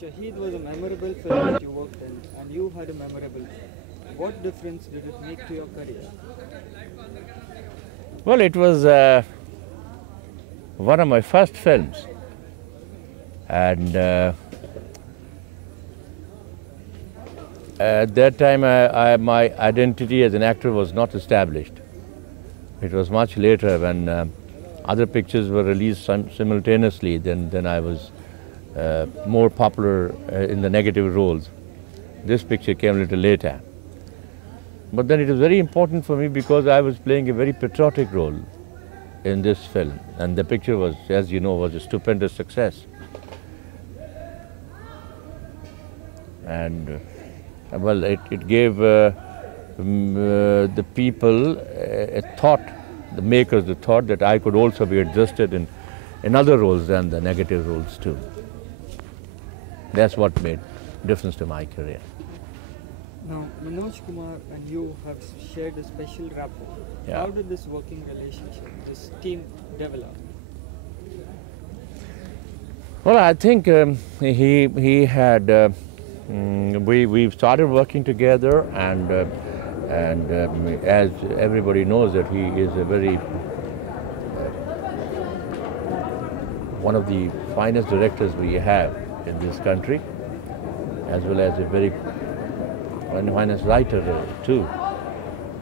Shaheed was a memorable film that you worked in, and you had a memorable film. What difference did it make to your career? Well, it was one of my first films, and at that time my identity as an actor was not established. It was much later when other pictures were released simultaneously, then I was more popular in the negative roles. This picture came a little later. But then it was very important for me because I was playing a very patriotic role in this film, and the picture was, as you know, was a stupendous success. And well, it gave the people a thought, the makers the thought that I could also be adjusted in other roles than the negative roles too. That's what made difference to my career. Now, Manoj Kumar and you have shared a special rapport. Yeah. How did this working relationship, this team develop? Well, I think he had. We started working together, and as everybody knows that he is a very one of the finest directors we have in this country, as well as a very finest writer too.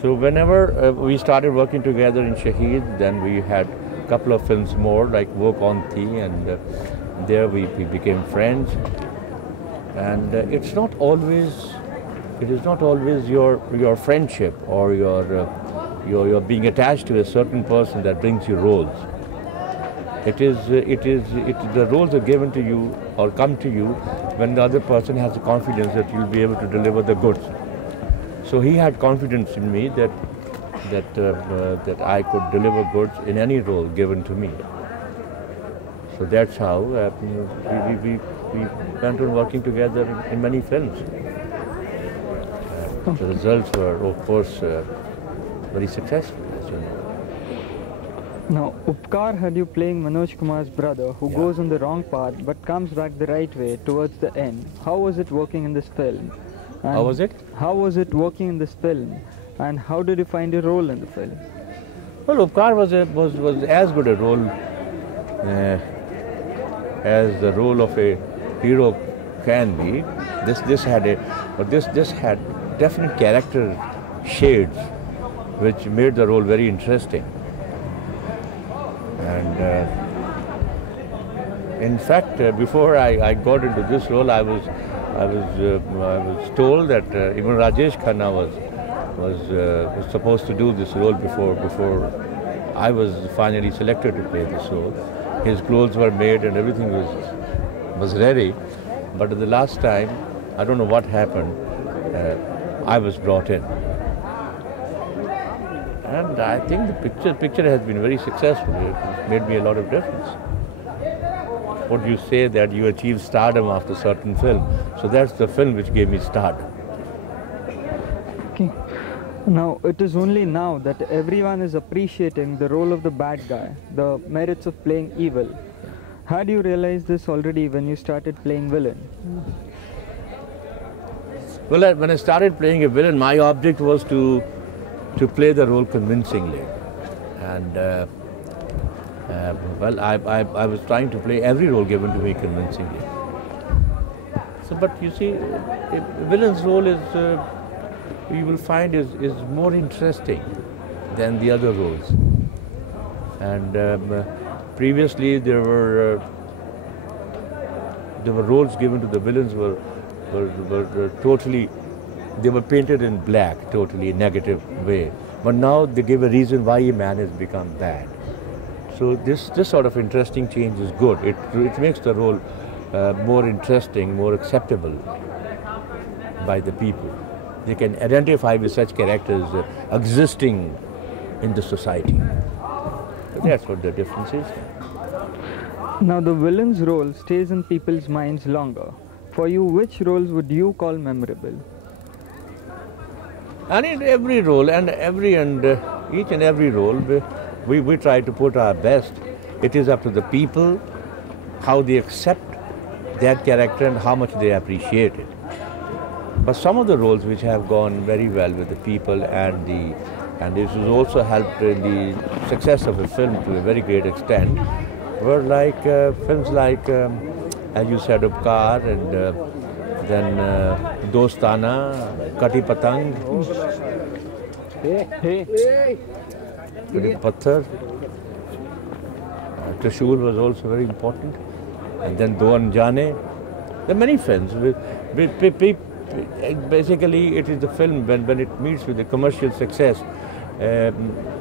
So whenever we started working together in Shaheed, then we had a couple of films more like Wo Kaun Thi, and there we became friends. And it is not always your friendship or your being attached to a certain person that brings you roles. The roles are given to you or come to you when the other person has the confidence that you'll be able to deliver the goods. So he had confidence in me that I could deliver goods in any role given to me. So that's how we went on working together in many films. The results were, of course, very successful, as you know. Now, Upkaar had you playing Manoj Kumar's brother who goes on the wrong path but comes back the right way towards the end. How was it working in this film? And how was it? How was it working in this film? And how did you find your role in the film? Well, Upkaar was as good a role as the role of a hero can be. This had definite character shades which made the role very interesting. And in fact, before I got into this role, I was told that even Rajesh Khanna was supposed to do this role before I was finally selected to play this role. His clothes were made and everything was ready, but at the last time, I don't know what happened, I was brought in. And I think the picture has been very successful. It's made me a lot of difference. What you say that you achieve stardom after certain film, so that's the film which gave me stardom. Okay. Now, it is only now that everyone is appreciating the role of the bad guy, the merits of playing evil. Had you realized this already when you started playing villain? Well, when I started playing a villain, my object was to play the role convincingly. And well, I was trying to play every role given to me convincingly. So, but you see, a villain's role is, you will find is more interesting than the other roles. And previously there were roles given to the villains were totally, they were painted in black, totally negative way. But now they give a reason why a man has become bad. So this sort of interesting change is good. It makes the role more interesting, more acceptable by the people. They can identify with such characters existing in the society. So that's what the difference is. Now the villain's role stays in people's minds longer. For you, which roles would you call memorable? And in every role each and every role, we try to put our best. It is up to the people how they accept that character and how much they appreciate it. But some of the roles which have gone very well with the people and this has also helped in the success of a film to a very great extent were like films like, as you said, Upkaar, and then Dostana, Kati Patang, Patthar. Trishul was also very important, and then Do Anjane. There are many films. Basically, it is the film when it meets with the commercial success,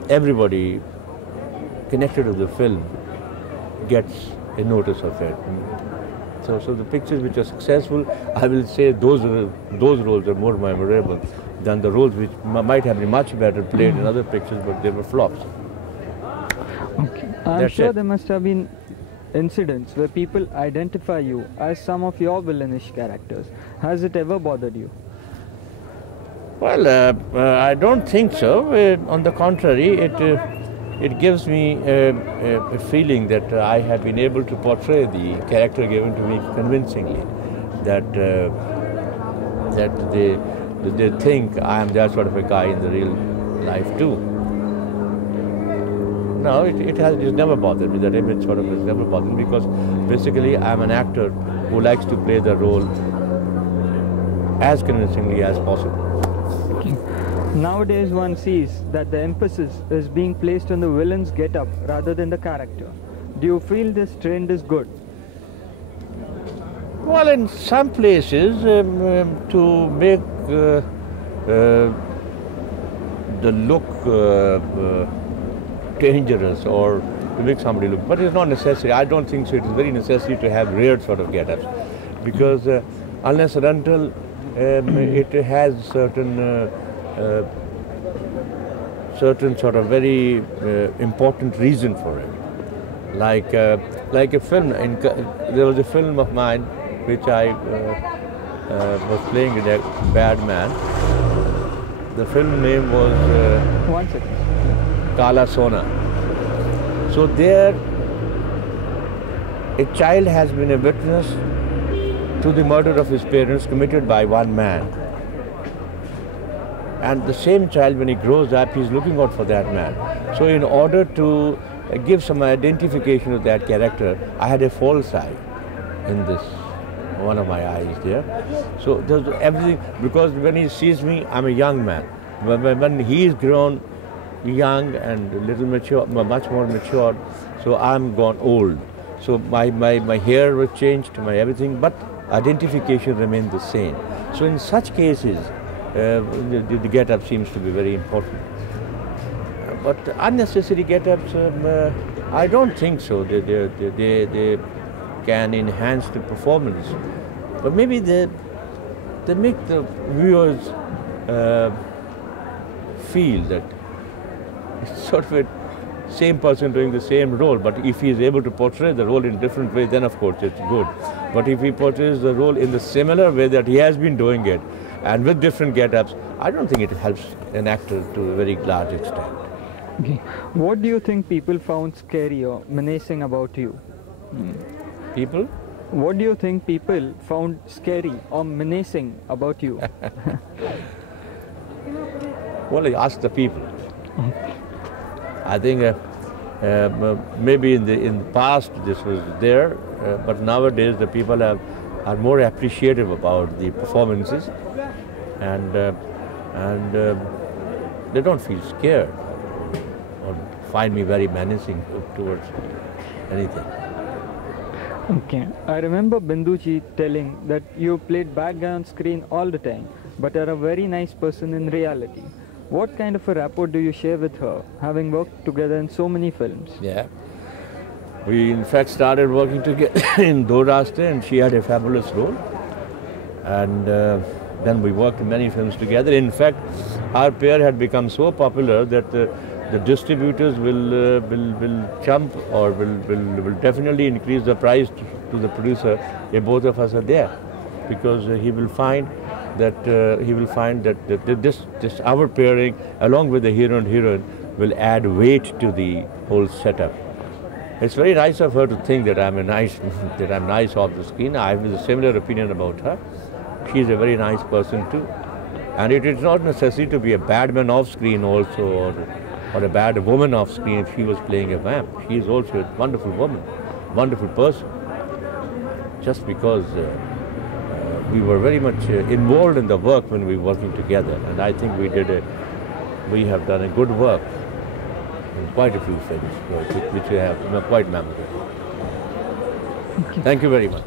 everybody connected to the film gets a notice of it. So the pictures which are successful, I will say those roles are more memorable than the roles which might have been much better played in other pictures, but they were flops. Okay. I'm sure there must have been incidents where people identify you as some of your villainish characters. Has it ever bothered you? Well, I don't think so. On the contrary, it gives me a feeling that I have been able to portray the character given to me convincingly. That they think I am that sort of a guy in the real life too. No, it's never bothered me. That image sort of has never bothered me because basically I'm an actor who likes to play the role as convincingly as possible. Nowadays one sees that the emphasis is being placed on the villain's get-up rather than the character. Do you feel this trend is good? Well, in some places, to make the look dangerous or to make somebody look, but it's not necessary. I don't think so. It is very necessary to have rare sort of get-ups because unless and until it has certain sort of very important reason for it. Like a film, there was a film of mine which I was playing a bad man. The film name was One second. Kala Sona. So there, a child has been a witness to the murder of his parents committed by one man. And the same child, when he grows up, he's looking out for that man. So in order to give some identification of that character, I had a false eye in this, one of my eyes there. So there's everything, because when he sees me, I'm a young man. When he's grown young and a little mature, much more mature, so I'm gone old. So my hair was changed, my everything, but identification remained the same. So in such cases, the get-up seems to be very important. But unnecessary get-ups, I don't think so. They can enhance the performance. But maybe they make the viewers feel that it's sort of a same person doing the same role, but if he is able to portray the role in a different way, then of course it's good. But if he portrays the role in the similar way that he has been doing it, and with different get-ups, I don't think it helps an actor to a very large extent. Okay. What do you think people found scary or menacing about you? People? What do you think people found scary or menacing about you? Well, I ask the people. I think maybe in the past this was there, but nowadays the people are more appreciative about the performances, and they don't feel scared or find me very menacing towards anything. Okay. I remember Binduji telling that you played bad guy on screen all the time, but are a very nice person in reality. What kind of a rapport do you share with her, having worked together in so many films? Yeah. We in fact started working together in Do Raste, and she had a fabulous role. And then we worked in many films together. In fact, our pair had become so popular that the distributors will jump or will definitely increase the price to the producer if both of us are there, because he will find that this our pairing along with the hero and heroine will add weight to the whole setup. It's very nice of her to think that I'm that I'm nice off the screen. I have a similar opinion about her. She's a very nice person too. And it is not necessary to be a bad man off screen also, or a bad woman off screen if she was playing a vamp. She is also a wonderful woman, wonderful person. Just because we were very much involved in the work when we were working together, and I think we have done a good work in quite a few films, which are quite memorable. Thank you very much.